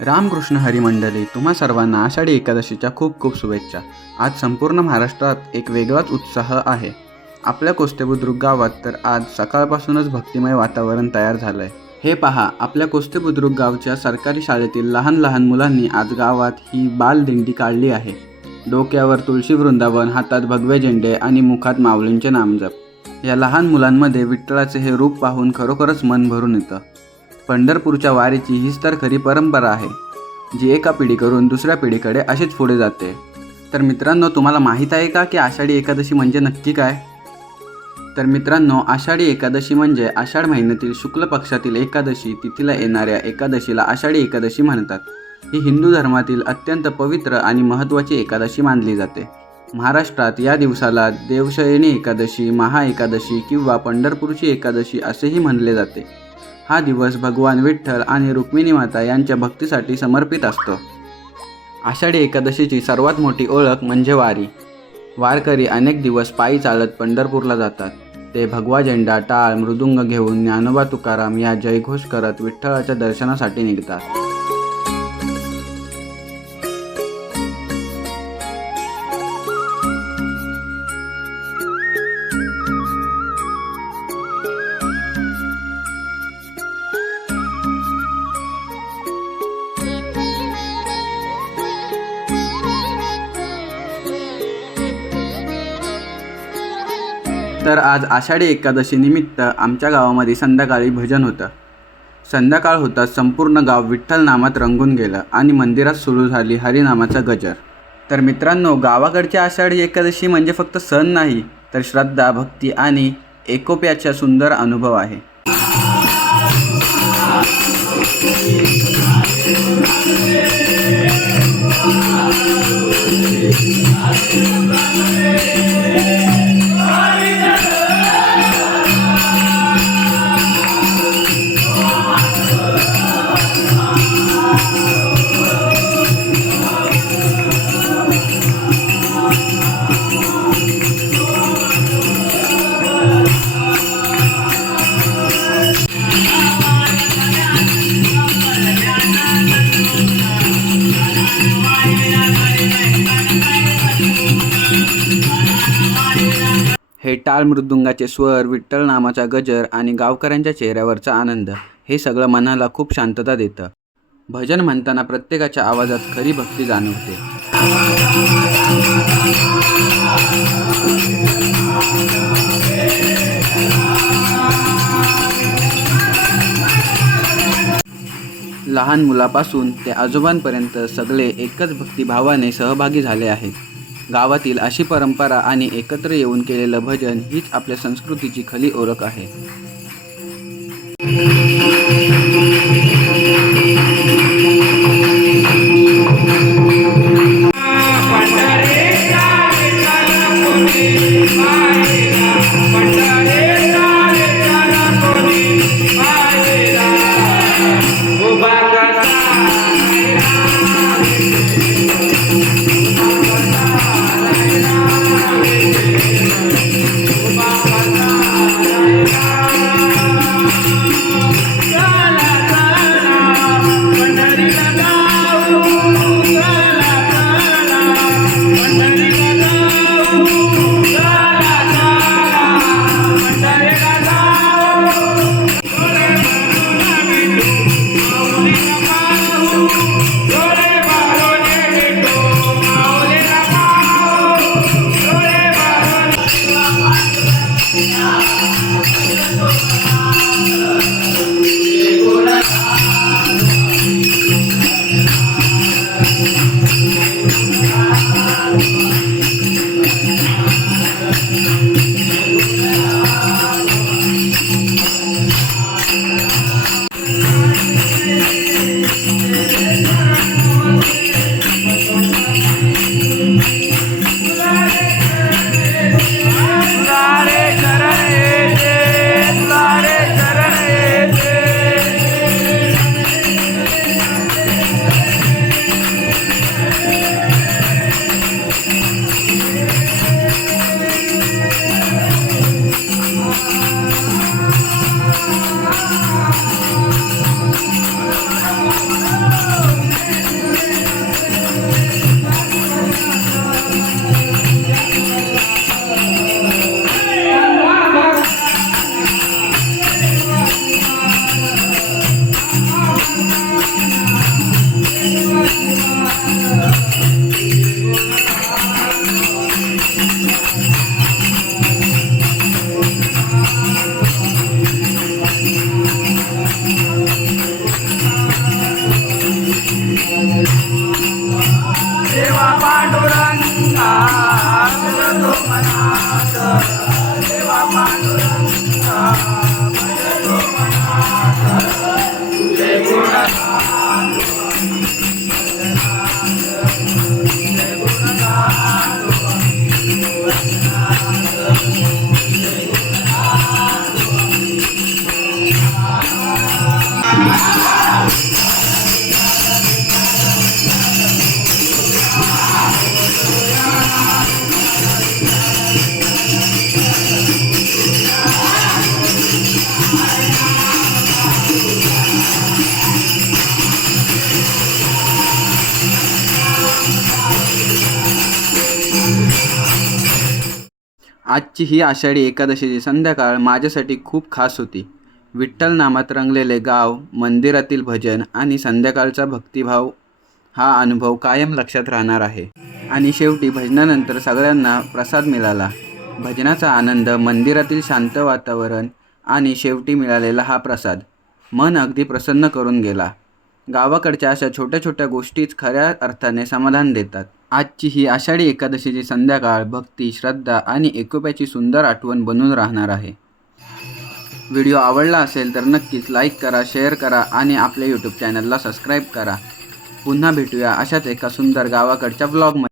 रामकृष्ण हरी मंडळी, तुम्हा सर्वांना आषाढी एकादशीच्या खूप खूप शुभेच्छा। आज संपूर्ण महाराष्ट्रात एक वेगळाच उत्साह आहे। आपल्या कोस्ते बुद्रुक गावात तर आज सकाळपासूनच भक्तिमय वातावरण तयार झालंय। हे पहा, आपल्या कोस्ते बुद्रुक गावच्या सरकारी शाळेतील लहान लहान मुलांनी आज गावात ही बालदिंडी काढली आहे। डोक्यावर तुळशी वृंदावन, हातात भगवे झेंडे आणि मुखात माऊलींचे नामजप। या लहान मुलांमध्ये विठ्ठलाचे हे रूप पाहून खरोखरच मन भरून येतं। पंढरपूरच्या वारीची हीच तर खरी परंपरा आहे, जी एका पिढीकडून दुसऱ्या पिढीकडे अशीच पुढे जाते। तर मित्रांनो, तुम्हाला माहीत आहे का की आषाढी एकादशी म्हणजे नक्की काय? तर मित्रांनो, आषाढी एकादशी म्हणजे आषाढ महिन्यातील शुक्ल पक्षातील एकादशी तिथीला येणाऱ्या एकादशीला आषाढी एकादशी म्हणतात। ही हिंदू धर्मातील अत्यंत पवित्र आणि महत्त्वाची एकादशी मानली जाते। महाराष्ट्रात या दिवसाला देवशयनी एकादशी, महा एकादशी किंवा पंढरपूरची एकादशी असेही म्हणले जाते। हा दिवस भगवान विठ्ठल आणि रुक्मिणी माता यांच्या भक्तीसाठी समर्पित असतो। आषाढी एकादशीची सर्वात मोठी ओळख म्हणजे वारी। वारकरी अनेक दिवस पायी चालत पंढरपूरला जातात। ते भगवा झेंडा, टाळ, मृदुंग घेऊन ज्ञानोबा तुकाराम या जयघोष करत विठ्ठलाच्या दर्शनासाठी निघतात। तर आज आषाढी एकादशी निमित्त आमच्या गावामध्ये संध्याकाळी भजन होतं। संध्याकाळ होताच संपूर्ण गाव विठ्ठल नामात रंगून गेलं आणि मंदिरात सुरू झाली हरिनामाचा गजर। तर मित्रांनो, गावाकडची आषाढी एकादशी म्हणजे फक्त सण नाही, तर श्रद्धा, भक्ती आणि एकोप्याचा सुंदर अनुभव आहे। हे टाळ मृदुंगाचे स्वर, विठ्ठल नामाचा गजर आणि गावकऱ्यांच्या चेहऱ्यावरचा आनंद, हे सगळं मनाला खूप शांतता देतं। भजन म्हणताना प्रत्येकाच्या आवाजात खरी भक्ती जाणवते। लहान मुलापासून ते आजोबांपर्यंत सगळे एकच भक्तिभावाने सहभागी झाले आहेत। गावातील अशी परंपरा आणि एकत्र येऊन केलेलं भजन हीच आपल्या संस्कृतीची खरी ओळख आहे। आजची ही आषाढी एकादशीची संध्याकाळ माझ्यासाठी खूप खास होती. विठ्ठल नामात रंगलेले गाव, मंदिरातील भजन आणि संध्याकाळचा भक्तिभाव हा अनुभव कायम लक्षात राहणार आहे. आणि शेवटी भजनानंतर सगळ्यांना प्रसाद मिळाला. भजनाचा आनंद, मंदिरातील शांत वातावरण आणि शेवटी मिळालेला हा प्रसाद मन अगदी प्रसन्न करून गेला. गावाकडच्या अशा छोट्या छोट्या गोष्टीच खऱ्या अर्थाने समाधान देतात. आजची ही आषाढी एकादशीची संध्याकाळ भक्ती, श्रद्धा आणि एकोप्याची सुंदर आठवण बनून राहणार आहे. व्हिडिओ आवडला असेल तर नक्कीच लाईक करा, शेअर करा आणि आपल्या यूट्यूब चॅनलला सबस्क्राईब करा. पुन्हा भेटूया अशाच एका सुंदर गावाकडच्या ब्लॉगमध्ये.